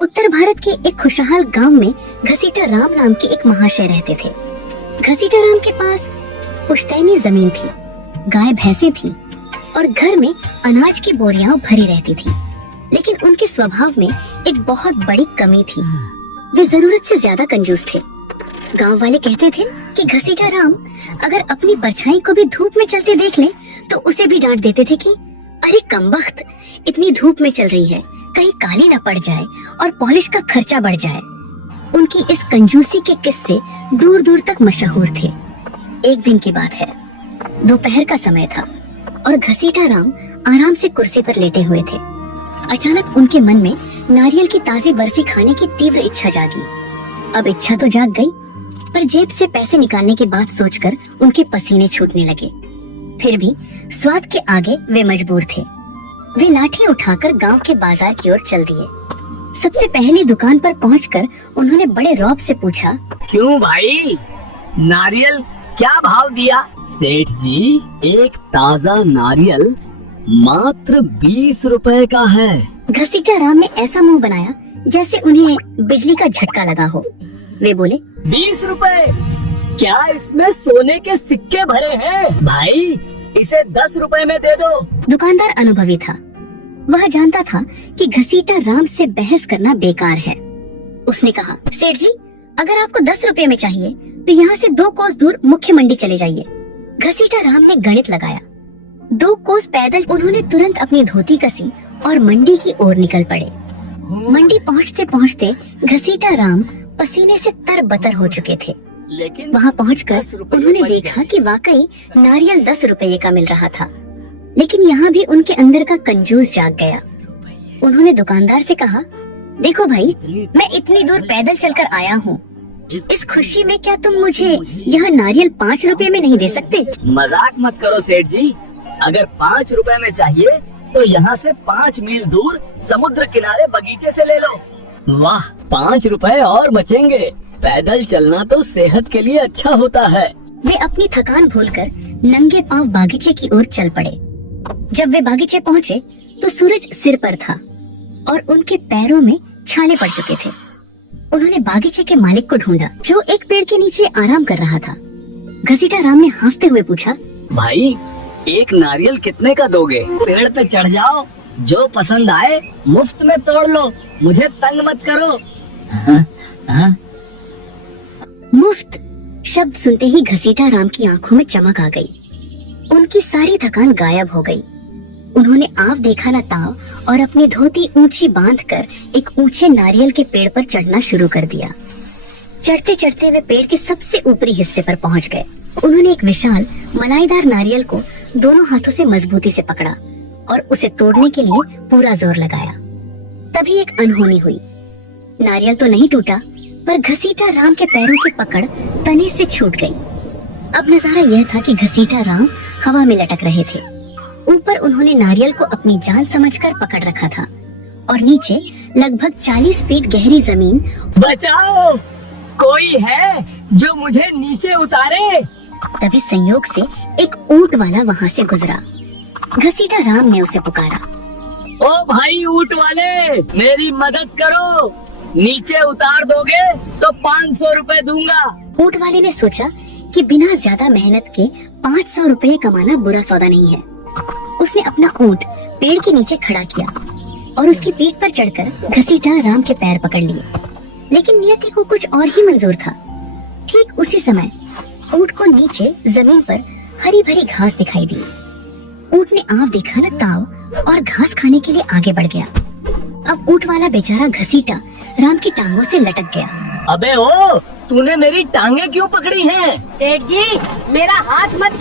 उत्तर भारत के एक खुशहाल गांव में घसीटा राम नाम के एक महाशय रहते थे। घसीटा राम के पास पुश्तैनी जमीन थी, गाय भैंसे थी और घर में अनाज की बोरियां भरी रहती थी। लेकिन उनके स्वभाव में एक बहुत बड़ी कमी थी, वे जरूरत से ज्यादा कंजूस थे। गांव वाले कहते थे कि घसीटा राम अगर अपनी परछाई को भी धूप में चलते देख ले तो उसे भी डांट देते थे कि अरे कमबख्त, इतनी धूप में चल रही है, कहीं काली न पड़ जाए और पॉलिश का खर्चा बढ़ जाए। उनकी इस कंजूसी के किस्से दूर दूर तक मशहूर थे। एक दिन की बात है, दोपहर का समय था और घसीटा राम आराम से कुर्सी पर लेटे हुए थे। अचानक उनके मन में नारियल की ताजी बर्फी खाने की तीव्र इच्छा जागी। अब इच्छा तो जाग गई, पर जेब से पैसे निकालने की बात सोचकर उनके पसीने छूटने लगे। फिर भी स्वाद के आगे वे मजबूर थे। वे लाठी उठाकर गांव के बाजार की ओर चल दिए। सबसे पहली दुकान पर पहुंचकर उन्होंने बड़े रौब से पूछा, क्यों भाई, नारियल क्या भाव दिया? सेठ जी, एक ताजा नारियल मात्र 20 रुपए का है। घसीटा राम ने ऐसा मुंह बनाया जैसे उन्हें बिजली का झटका लगा हो। वे बोले, 20 रुपए? क्या इसमें सोने के सिक्के भरे हैं? भाई इसे 10 रुपए में दे दो। दुकानदार अनुभवी था, वह जानता था कि घसीटा राम से बहस करना बेकार है। उसने कहा, सेठ जी, अगर आपको 10 रुपए में चाहिए तो यहाँ से 2 कोस दूर मुख्य मंडी चले जाइए। घसीटा राम ने गणित लगाया। 2 कोस पैदल उन्होंने तुरंत अपनी धोती कसी और मंडी की ओर निकल पड़े। मंडी पहुँचते पहुँचते घसीटा राम पसीने से तरबतर हो चुके थे। लेकिन वहाँ पहुंचकर उन्होंने देखा कि वाकई नारियल 10 रुपए का मिल रहा था। लेकिन यहाँ भी उनके अंदर का कंजूस जाग गया। उन्होंने दुकानदार से कहा, देखो भाई, मैं इतनी दूर पैदल चलकर आया हूँ, इस खुशी में क्या तुम मुझे यह नारियल 5 रुपए में नहीं दे सकते? मजाक मत करो सेठ जी, अगर 5 रुपए में चाहिए तो यहाँ से 5 मील दूर समुद्र किनारे बगीचे से ले लो। वाह, 5 रुपए और बचेंगे। पैदल चलना तो सेहत के लिए अच्छा होता है। वे अपनी थकान भूलकर नंगे पांव बागीचे की ओर चल पड़े। जब वे बागीचे पहुँचे तो सूरज सिर पर था और उनके पैरों में छाले पड़ चुके थे। उन्होंने बागीचे के मालिक को ढूंढा, जो एक पेड़ के नीचे आराम कर रहा था। घसीटा राम ने हाँफते हुए पूछा, भाई, एक नारियल कितने का दोगे? पेड़ पे चढ़ जाओ, जो पसंद आए मुफ्त में तोड़ लो, मुझे तंग मत करो। हाँ? मुफ्त शब्द सुनते ही घसीटा राम की आंखों में चमक आ गई। उनकी सारी थकान गायब हो गई। उन्होंने आव देखा न ताव और अपनी धोती ऊंची बांधकर एक ऊंचे नारियल के पेड़ पर चढ़ना शुरू कर दिया। चढ़ते चढ़ते वे पेड़ के सबसे ऊपरी हिस्से पर पहुंच गए। उन्होंने एक विशाल मलाईदार नारियल को दोनों हाथों से मजबूती से पकड़ा और उसे तोड़ने के लिए पूरा जोर लगाया। तभी एक अनहोनी हुई। नारियल तो नहीं टूटा, पर घसीटा राम के पैरों की पकड़ तने से छूट गई। अब नजारा यह था कि घसीटा राम हवा में लटक रहे थे। ऊपर उन्होंने नारियल को अपनी जान समझकर पकड़ रखा था और नीचे लगभग 40 फीट गहरी जमीन। बचाओ, कोई है जो मुझे नीचे उतारे। तभी संयोग से एक ऊंट वाला वहाँ से गुजरा। घसीटा राम ने उसे पुकारा, ओ भाई ऊंट वाले, मेरी मदद करो, नीचे उतार दोगे तो 500 रुपए दूंगा। ऊंट वाले ने सोचा कि बिना ज्यादा मेहनत के 500 रुपए कमाना बुरा सौदा नहीं है। उसने अपना ऊंट पेड़ के नीचे खड़ा किया और उसकी पीठ पर चढ़कर घसीटा राम के पैर पकड़ लिए। लेकिन नियति को कुछ और ही मंजूर था। ठीक उसी समय ऊंट को नीचे जमीन पर हरी भरी घास दिखाई दी। ऊंट ने आव देखा न ताव और घास खाने के लिए आगे बढ़ गया। अब ऊंट वाला बेचारा घसीटा राम की टांगों से लटक गया। अबे ओ, तूने मेरी टांगे क्यों पकड़ी हैं? सेठ जी, मेरा हाथ मत